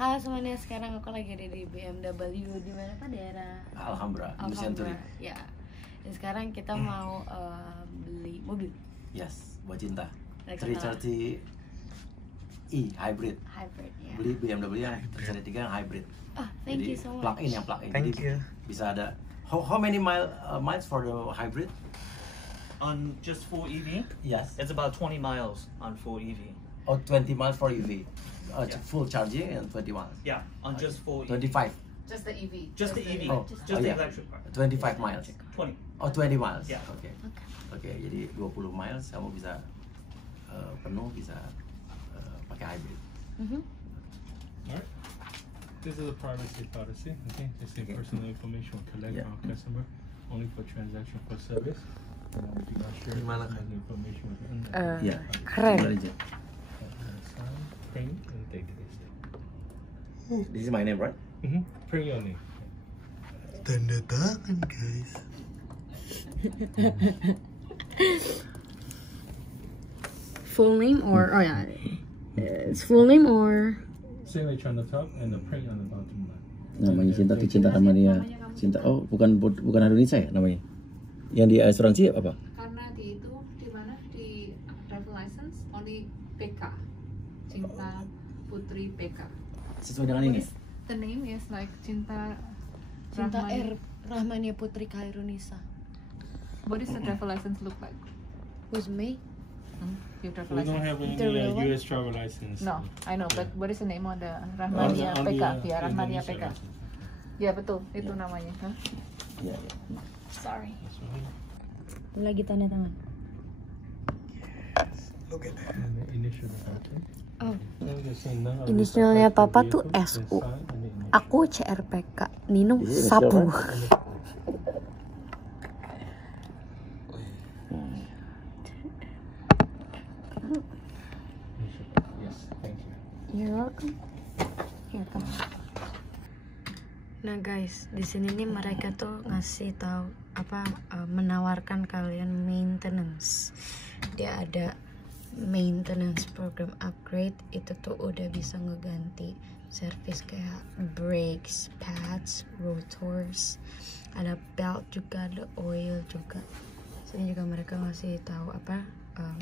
Halo semuanya, sekarang aku lagi ada di BMW di mana Pak? Daerah Alhambra, Alhambra. Ya. Dan sekarang kita mau beli mobil. Yes, buat Cinta. Like 330 hybrid. Hybrid ya. Beli BMW yang 330 yang hybrid. Oh, thank Jadi, you so much. plug-in yang plug-in. Thank Jadi you. bisa ada how many miles for the hybrid? On just full EV, Yes. it's about 20 miles on full EV. Oh, 20 miles for EV. Yeah. Full charging and 20 miles. Yeah, on just full EV. 25. Just the EV. Just the EV. Oh, Just oh, the yeah. electric part. 25 miles. 20. Oh, 20 miles. Yeah. Oke. Oke, jadi 20 miles kamu bisa penuh, bisa pakai hybrid. Alright. This is a privacy policy. Okay, this is personal information we collect Yeah. from our customer only for transaction for service. We do not share personal information with anyone. Iya. Keren. Gimana, Jen? Sign, print, and take this. This is my name, right? Print your name. Tanda tangan guys. Full name or it's full name or Signature on the top and the print on the bottom. Namanya Cinta tuh Cinta sama dia. Cinta. Oh, bukan Indonesia ya namanya. Yang di asuransi apa? Karena di itu di mana di driver license only PK. Cinta Putri PK. Sesuai dengan ini. The name is like Cinta Cinta Rahmani. Rahmania Putri Khairunisa. What does the driver license look like? Who's me? Your driver We don't license. have any The real one? US driver license. No, I know, but what is the name on the Rahmania On the, PK? Ya, Rahmania Indonesia PK. license. Ya betul, itu namanya. Hah? Iya. Sorry. That's right. Lagi tanda tangan. Look at that. And the initial, okay. Oh. And the same number of Inisialnya the Papa tuh vehicle, SU. the sign, and the initial. Aku CRPK. Nino Iya, Sapu. Yes, thank you. You're welcome. Here, come. Nah guys, di sini nih mereka tuh ngasih tahu menawarkan kalian maintenance. Dia ada maintenance program upgrade, itu tuh udah bisa ngeganti service kayak brakes, pads, rotors, ada belt juga, ada oil juga. Sini juga mereka ngasih tahu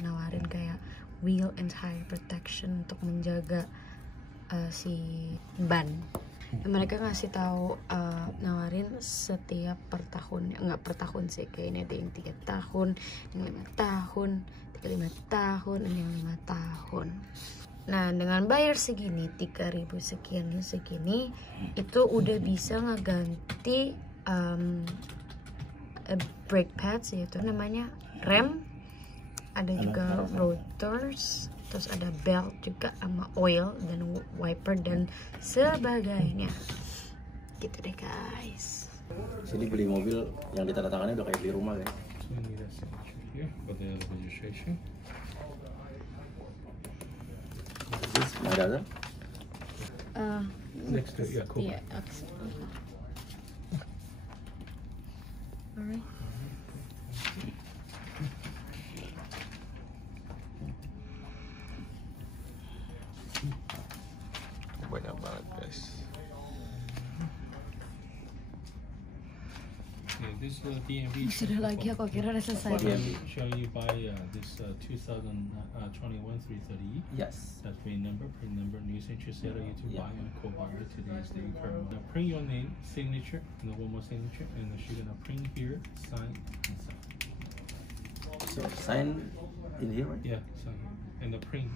nawarin kayak wheel and tire protection untuk menjaga si ban. Mereka ngasih tahu nawarin setiap per tahun, nggak per tahun sih, kayak ini ada yang 3 tahun, yang 5 tahun, 5 tahun, dan yang 5 tahun. Nah dengan bayar segini 3.000 sekian segini, itu udah bisa ngeganti brake pads, yaitu namanya rem, ada juga rotors, terus ada belt juga sama oil dan wiper dan sebagainya. Gitu deh guys. Sini beli mobil yang ditandatangani udah kayak beli rumah kan. So we need a signature here for the registration. This my brother. Next to yeah, cool. Yeah, okay. Alright. Banyak banget guys. Okay, this DMV. Sudah lagi, aku kira udah selesai. Show you by this 2021 330. Yes. That's VIN number, print number, new signature seller you to buy and co-buyer today's day current. Now print your name, signature, and then one more signature, and then she's gonna print here, sign, and sign. So sign in here, right? Yeah, sign here. And the print.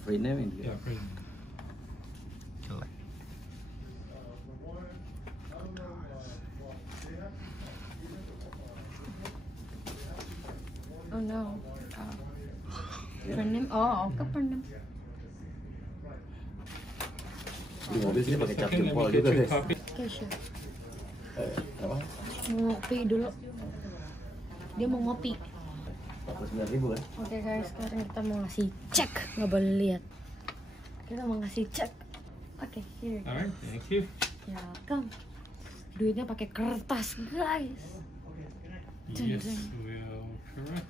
Free name in here. Yeah, print. Oh no. Pernah? Oh, oke pernah. Di mobil sini pakai cap Second, let jempol me get juga you a guys. copy. Oke, sure. Apa? Mau ngopi dulu. Dia mau ngopi. 49.000 kan? Oke guys, sekarang kita mau ngasih cek, nggak boleh lihat. Kita mau ngasih cek. Oke, here. Alright, thank you. Ya, come. Duitnya pakai kertas, guys. Yes, we'll correct.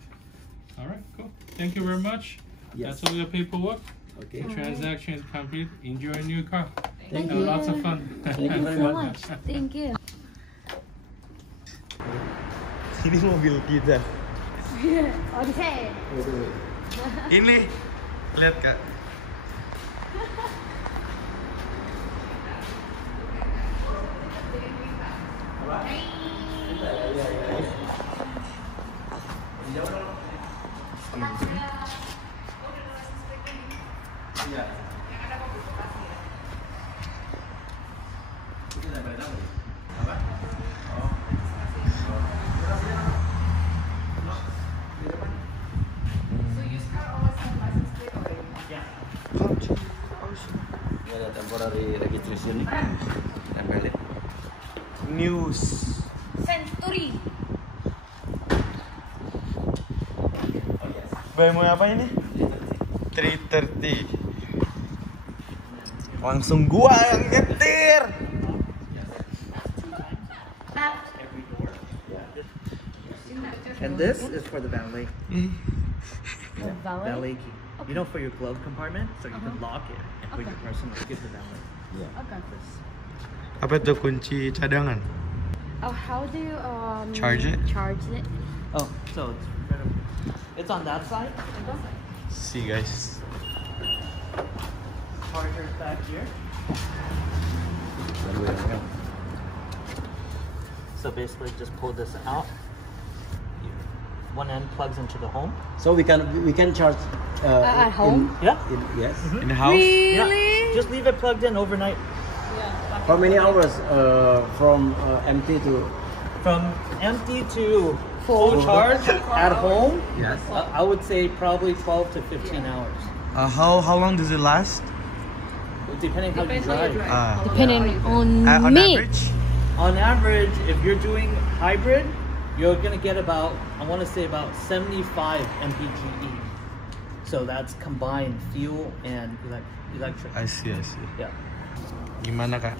Alright, cool. Thank you very much. Yes. That's all your paperwork. Okay. Transaction is complete. Enjoy your new car. Thank Have you. lots of fun. Thank you very so much. much. Thank you. Ini mobil kita. Oke. Ini lihat Kak. Ini ada temporary registration nih. Tempelin. News. Century. Bay mau apa ini? 330. Langsung gua yang nyetir. And this is for the valet. Valet. Valet key. You know, for your glove compartment, so you can lock it and put your personal gift to valet. Okay. Apa itu kunci cadangan? Oh, how do you Charge it? Charge it. Oh, so it's on that side. See guys. Charger's back here. So basically, just pull this out. One end plugs into the home. So we can charge At home? Yeah. Yes. In the house. Yeah. Just leave it plugged in overnight. How many hours from empty to From empty to full charge at home, yes? I would say probably 12 to 15 hours, How long does it last? depending how you drive. Depending on On me. average? On average, if you're doing hybrid, you're gonna get about, I want to say about 75 mpge. So that's combined fuel and electric. I see. Yeah. Gimana Kak?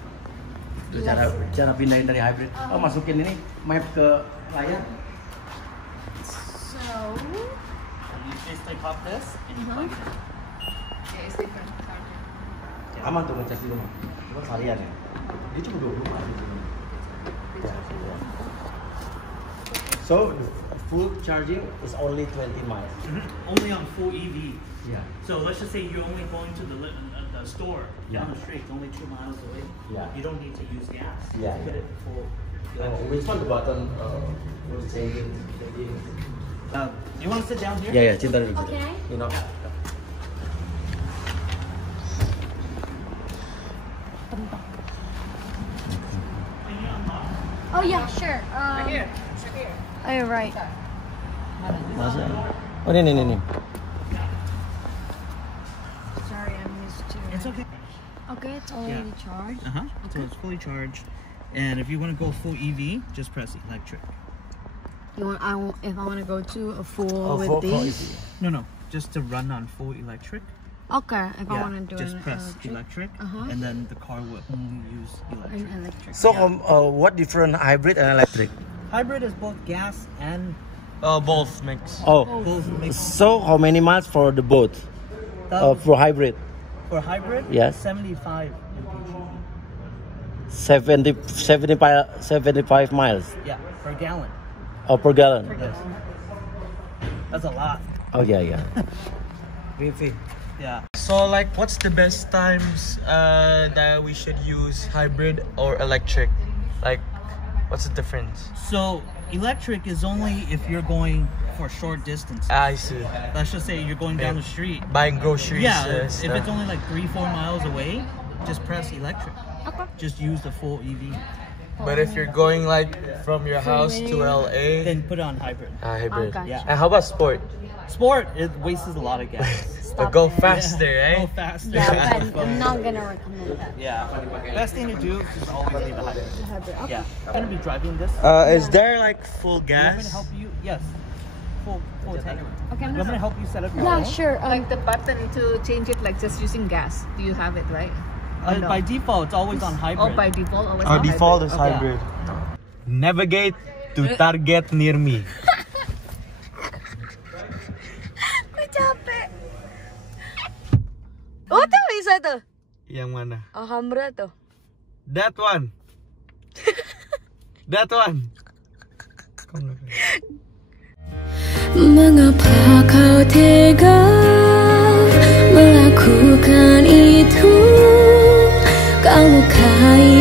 Itu cara pindahin dari hybrid. Oh, masukin ini map ke layar. So, You basically pop this and you plug it in. Yeah, it's different charger. Aman tuh ngecas di rumah. Cuma harian ya. Dia cuma 20 hari. So full charging is only 20 miles. Only on full EV. Yeah. So let's just say you're only going to the store down the street, it's only 2 miles away. Yeah. You don't need to use gas. Yeah, Put yeah. it full. Which one the button for changing? You want to sit down here? Ya, Cinta dulu. okay. You know. Oh yeah, sure. Here. Oh right. Masa? Oh, ini. Sorry, I'm used to. It's okay. Okay, it's already charged. So it's fully charged. And if you want to go full EV, just press electric. If I want to go to a full with this. No. Just to run on full electric. Okay, if I want to do just an press electric, and then the car will only use electric. An electric. So what different hybrid and electric? Hybrid is both gas and Both mix. Oh, both mix. so how many miles for the boat? For hybrid? For hybrid, Yes. 75 mpg. 75 miles. Yeah, per gallon. Oh, per gallon. Yes. That's a lot. Okay. Yeah. So like, what's the best times that we should use hybrid or electric? Like, what's the difference? So electric is only if you're going for short distance. I see. Let's just say you're going down the street. Buying groceries. Yeah, if it's only like 3-4 miles away, just press electric. Okay. Just use the full EV. But if you're going like from your house to LA, Then put on hybrid. hybrid. Okay. Yeah. And how about sport? Sport, it wastes a lot of gas. Go it. faster, Go right? faster. Yeah, but I'm not gonna recommend that. Yeah. Best thing to do is just always leave the hybrid. Hybrid. Okay. Yeah. I'm gonna be driving this. Is there like full You want me to gas? help you? Yes. Full tank. Okay, I'm You want me to help you set up your Yeah, own? sure. Like the button to change it, like just using gas. Do you have it, right? No. By default, it's always on hybrid. Oh, by default, always Our on default is hybrid. hybrid. Navigate to target near me. bisa tuh. Yang mana? Alhambra tuh. That one. That one. Mengapa kau tega melakukan itu? Kau lukai